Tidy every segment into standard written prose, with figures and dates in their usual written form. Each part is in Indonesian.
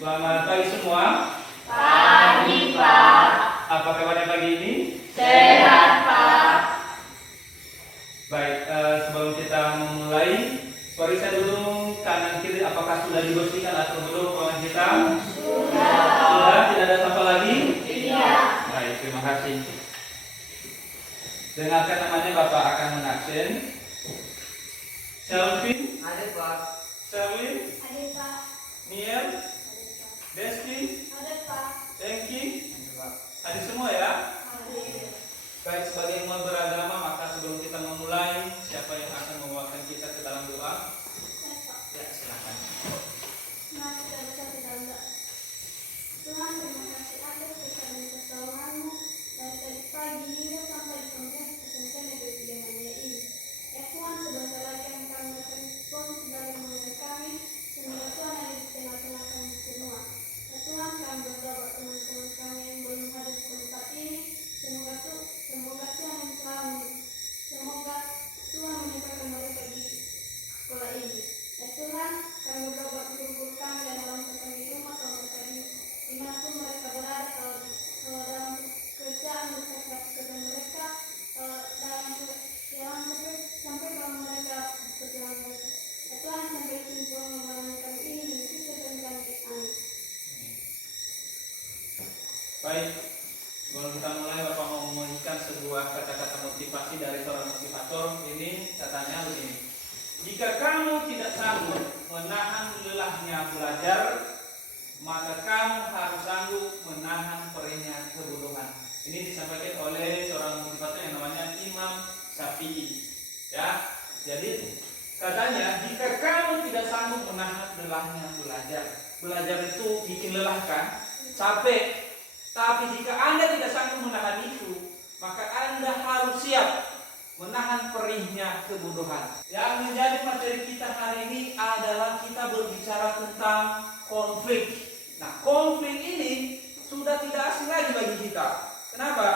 Selamat pagi semua. Pagi, Pak. Apa kabarnya pagi ini? Sehat, Pak. Baik, sebelum kita memulai, periksa dulu kanan kiri apakah sudah dibersihkan atau belum ruangan kita? Sudah, tidak ada apa lagi? Iya. Baik, terima kasih. Dengarkan namanya, Bapak akan mengaksen. Selvin, Ada Pak. Selwin, Ada, Pak. Niel, Desti, Ada, Pak. Engki, Ada Pak. hadir semua ya? Ada. Baik, sebagai umat beragama, maka sebelum kita memulai, siapa yang akan membawakan kita ke dalam doa? Ya, silakan. Mari kita bersatu dalam doa. Tuhan, terima kasih atas kasih dan pertolongan-Mu dari tadi pagi hingga sampai di kemudian persenjataan negeri Pidamania ini. Ya Tuhan, sebentar lagi yang kami akan pun sebagai mengajar kami, semoga Tuhan ada di tengah-tengah kami semua. Ya Tuhan, kami berdoa buat teman-teman kami yang belum hadir di tempat ini, semoga Tuhan yang selalu, semoga Tuhan menyertakan mereka di sekolah ini. Ya Tuhan, kami berdoa buat guru-guru kami dan orang tua kami di rumah, kalau mereka dimanapun mereka berada, kalau dalam kerjaan mereka, pekerjaan mereka, sampai kalau mereka berjalan mereka. Ya Tuhan, sampai tujuan mengalami kami ini menuju tujuan kami. Amin. Baik, sebelum kita mulai, Bapak mau memberikan sebuah kata-kata motivasi dari seorang motivator. Ini katanya begini: jika kamu tidak sanggup menahan lelahnya belajar, maka kamu harus sanggup menahan perihnya kebodohan. Ini disampaikan oleh seorang motivator yang namanya Imam Syafi'i. Ya, jadi katanya jika kamu tidak sanggup menahan lelahnya belajar itu bikin lelah kan, capek. Tapi jika Anda tidak sanggup menahan itu, maka Anda harus siap menahan perihnya kebodohan. Yang menjadi materi kita hari ini adalah kita berbicara tentang konflik. Nah, konflik ini sudah tidak asing lagi bagi kita. Kenapa?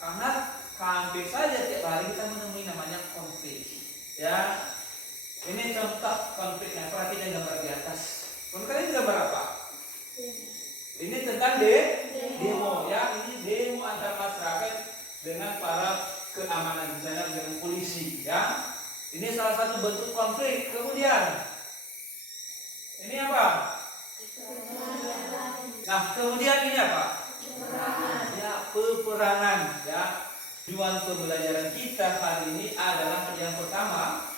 Karena hampir saja tiap hari kita menemui namanya konflik. Ya, ini contoh konfliknya. Perhatikan gambar di atas. Menurut kalian gambar apa? Ini tentang demo. Ya, ini demo antar masyarakat dengan para keamanan, misalnya dengan polisi. Ya, ini salah satu bentuk konflik. Kemudian, ini apa? Nah, kemudian ini apa? Ya, peperangan. Ya, tujuan pembelajaran kita hari ini adalah yang pertama,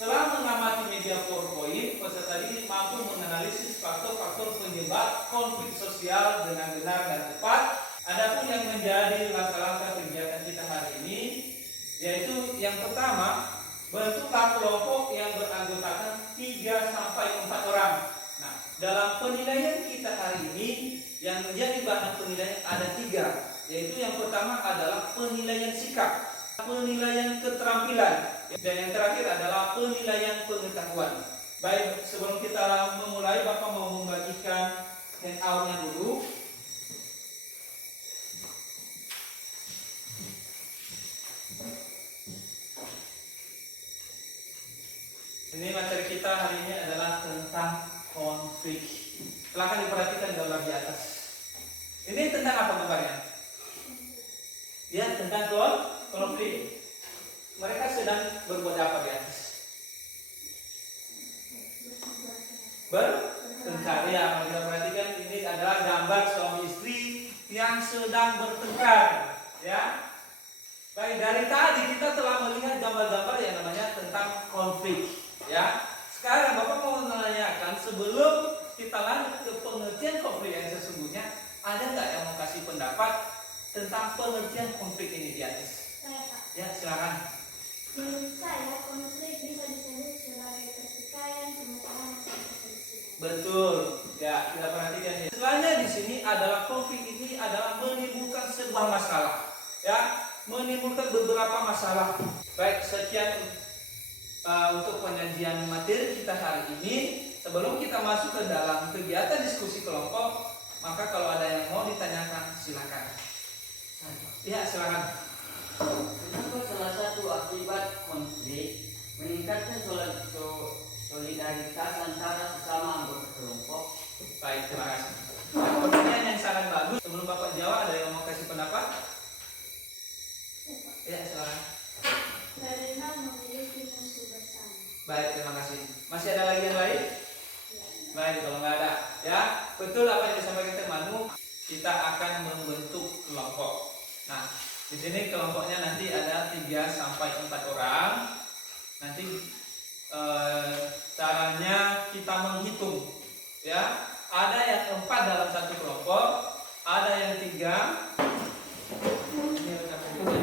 setelah mengamati media PowerPoint, peserta didik mampu menganalisis faktor-faktor penyebab konflik sosial dengan benar dan tepat. Adapun yang menjadi langkah-langkah kegiatan kita hari ini, yaitu yang pertama, bentuklah kelompok yang beranggotakan 3 sampai 4 orang. Nah, dalam penilaian kita hari ini, yang menjadi bahan penilaian ada 3, yaitu yang pertama adalah penilaian sikap, penilaian keterampilan, dan yang terakhir adalah penilaian pengetahuan. Baik, sebelum kita memulai, Bapak mau membagikan handout-nya dulu. Ini materi kita hari ini adalah tentang konflik. Silakan diperhatikan gambar di atas. Ini tentang apa gambarnya? Ya, tentang konflik. Mereka sedang berbuat apa di atas? Bertengkar. Ya, kalau kita perhatikan ini adalah gambar suami istri yang sedang bertengkar. Ya. Baik, dari tadi kita telah melihat gambar-gambar yang namanya tentang konflik. Ya. Sekarang Bapak mau menanyakan, sebelum kita lanjut ke pengertian konflik yang sesungguhnya, ada nggak yang mau kasih pendapat tentang pengertian konflik ini di atas? Saya, Pak. Ya, silakan. Menurut saya, konflik bisa disebut sebagai pertikaian, pemecahan, atau perselisihan. Betul. Ya, kita perhatikan ya. Istilahnya di sini adalah konflik ini adalah menimbulkan sebuah masalah. Ya, menimbulkan beberapa masalah. Baik, sekian untuk penyajian materi kita hari ini. Sebelum kita masuk ke dalam kegiatan diskusi kelompok, maka kalau ada yang mau ditanyakan, silakan. Ya, silakan. Kenapa salah satu akibat konflik meningkatkan solidaritas antara sesama anggota kelompok Baik, terima kasih. Nah, pertanyaan yang sangat bagus. Sebelum Bapak jawab, ada yang mau kasih pendapat? Ya, silakan. Karena memiliki musuh bersama. Baik, terima kasih. Masih ada lagi yang lain? Baik, kalau nggak ada, ya betul apa yang disampaikan temanmu. Kita akan membentuk kelompok. Nah, di sini kelompoknya nanti ada 3 sampai 4 orang. Nanti caranya kita menghitung, ya. Ada yang 4 dalam satu kelompok, ada yang 3. Ini rekan juga.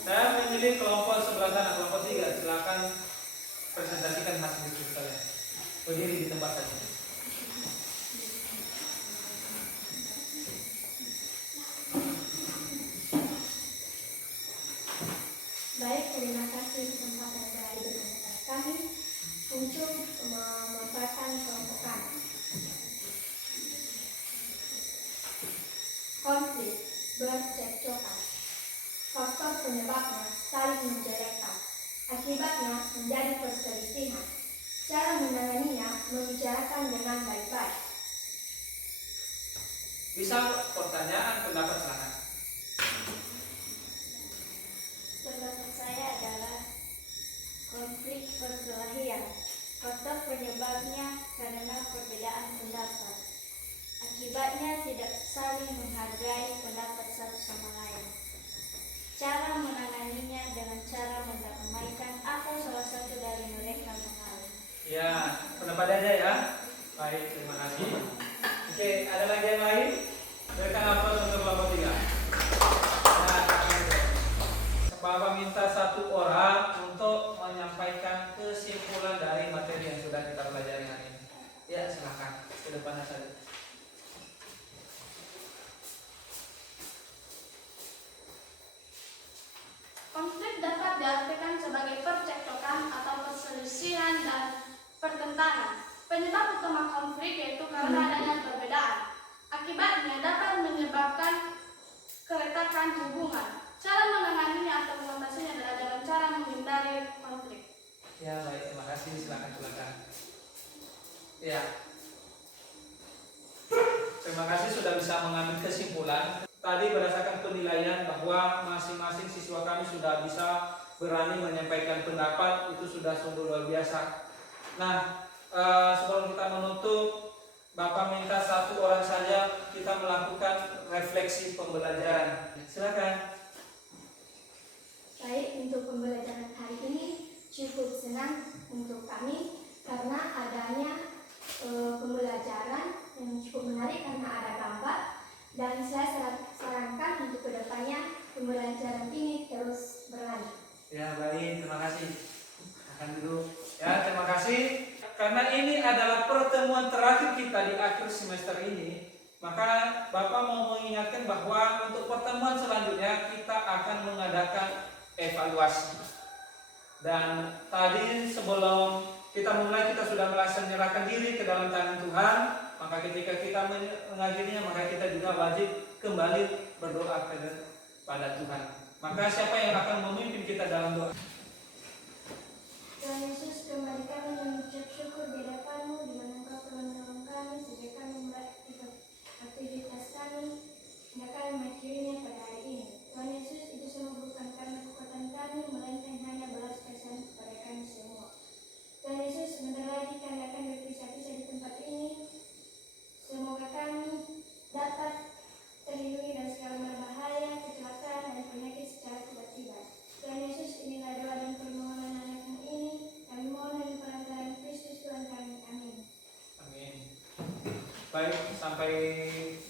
Saya memilih kelompok sebelah sana, kelompok 3. Silakan presentasikan hasil diskusi kalian. Berdiri di tempat saja. Baik, terima kasih kesempatan dari bersama kami untuk memaparkan kelompok kami. Konflik bercekcokan. Faktor penyebabnya saling menjelekkan. Akibatnya menjadi perselisihan. Cara menanganinya membicarakan dengan baik-baik. Bisa pertanyaan, pendapat silakan. Pendapat saya adalah konflik perkelahian. Faktor penyebabnya karena perbedaan pendapat. Akibatnya tidak saling menghargai pendapat satu sama lain. Cara menanganinya dengan cara mendamaikan atau salah satu dari mereka mengalah. Ya, pendapat aja ya. Baik, terima kasih. Oke, ada lagi yang lain? Berikan aplaus untuk kelompok 3. Nah, Bapak minta 1 orang untuk menyampaikan kesimpulan dari materi yang sudah kita pelajari hari ini. Ya, silakan. Ke depannya saja. Konflik dapat diartikan sebagai percekcokan atau perselisihan dan pertentangan. Penyebab utama konflik yaitu karena adanya perbedaan. Akibatnya dapat menyebabkan keretakan hubungan. Cara menanganinya atau mengatasinya adalah dengan cara menghindari konflik. Ya, baik, terima kasih. Silakan. Ya. Terima kasih sudah bisa mengambil kesimpulan. Tadi berdasarkan penilaian bahwa masing-masing siswa kami sudah bisa berani menyampaikan pendapat, itu sudah sungguh luar biasa. Nah, sebelum kita menutup, Bapak minta 1 orang saja kita melakukan refleksi pembelajaran. Silakan. Baik, untuk pembelajaran hari ini cukup senang untuk kami karena adanya pembelajaran yang cukup menarik karena ada gambar, dan saya sarankan untuk kedepannya pembelajaran ini terus berlanjut. Ya, baik, terima kasih. Akan dulu. Ya, terima kasih. Karena ini adalah pertemuan terakhir kita di akhir semester ini, maka Bapak mau mengingatkan bahwa untuk pertemuan selanjutnya kita akan mengadakan evaluasi. Dan tadi sebelum kita mulai, kita sudah merasa menyerahkan diri ke dalam tangan Tuhan. Maka ketika kita mengakhirinya, maka kita juga wajib kembali berdoa kepada Tuhan. Maka siapa yang akan memimpin kita dalam doa? Tuhan Yesus, kembali kami mengucap syukur di hadapan-Mu, di mana Engkau telah menolong kami sejak kami mulai aktivitas kami hingga kami mengakhirinya pada hari ini. Tuhan Yesus, itu semua bukan karena kekuatan kami, melainkan hanya belas kasihan kepada kami semua. Tuhan Yesus, sebentar lagi kami akan berpisah-pisah di tempat ini. Semoga kami dapat terlindungi dari segala berbahaya, kecelakaan, dan penyakit secara tiba-tiba. Tuhan Yesus, inilah doa dan permohonan anak-Mu ini. Kami mohon dengan perantaraan Kristus Tuhan kami. Amin. Amin. Baik, sampai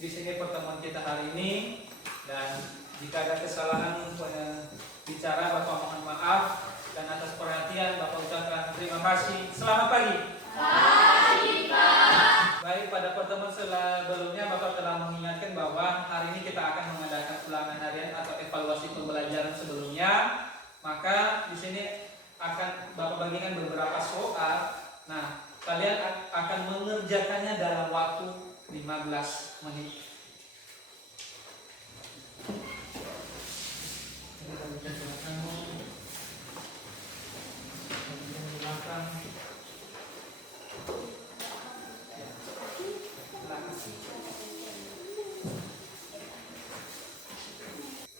di sini pertemuan kita hari ini. Dan jika ada kesalahan bicara, Bapak mohon maaf. Dan atas perhatian Bapak ucapkan terima kasih. Selamat pagi. Pagi, Pak. Baik, pada pertemuan sebelumnya Bapak telah mengingatkan bahwa hari ini kita akan mengadakan ulangan harian atau evaluasi pembelajaran sebelumnya. Maka di sini akan Bapak bagikan beberapa soal. Nah, kalian akan mengerjakannya dalam waktu 15 menit.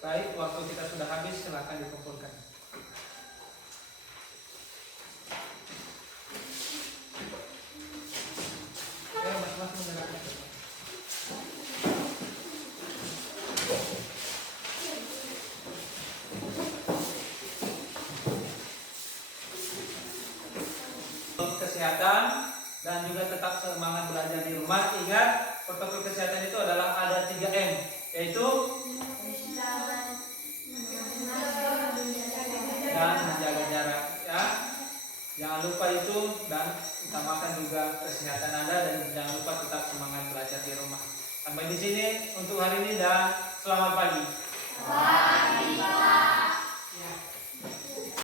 Baik, waktu kita sudah habis, silakan dikumpulkan. Ya, mas menggerakkan. Kesehatan dan juga tetap semangat belajar di rumah. Ingat, protokol kesehatan itu adalah ada 3M, yaitu dan menjaga jarak, ya. Jangan lupa itu, dan utamakan juga kesehatan Anda, dan jangan lupa tetap semangat belajar di rumah. Sampai di sini untuk hari ini dan selamat pagi. Selamat pagi, Pak.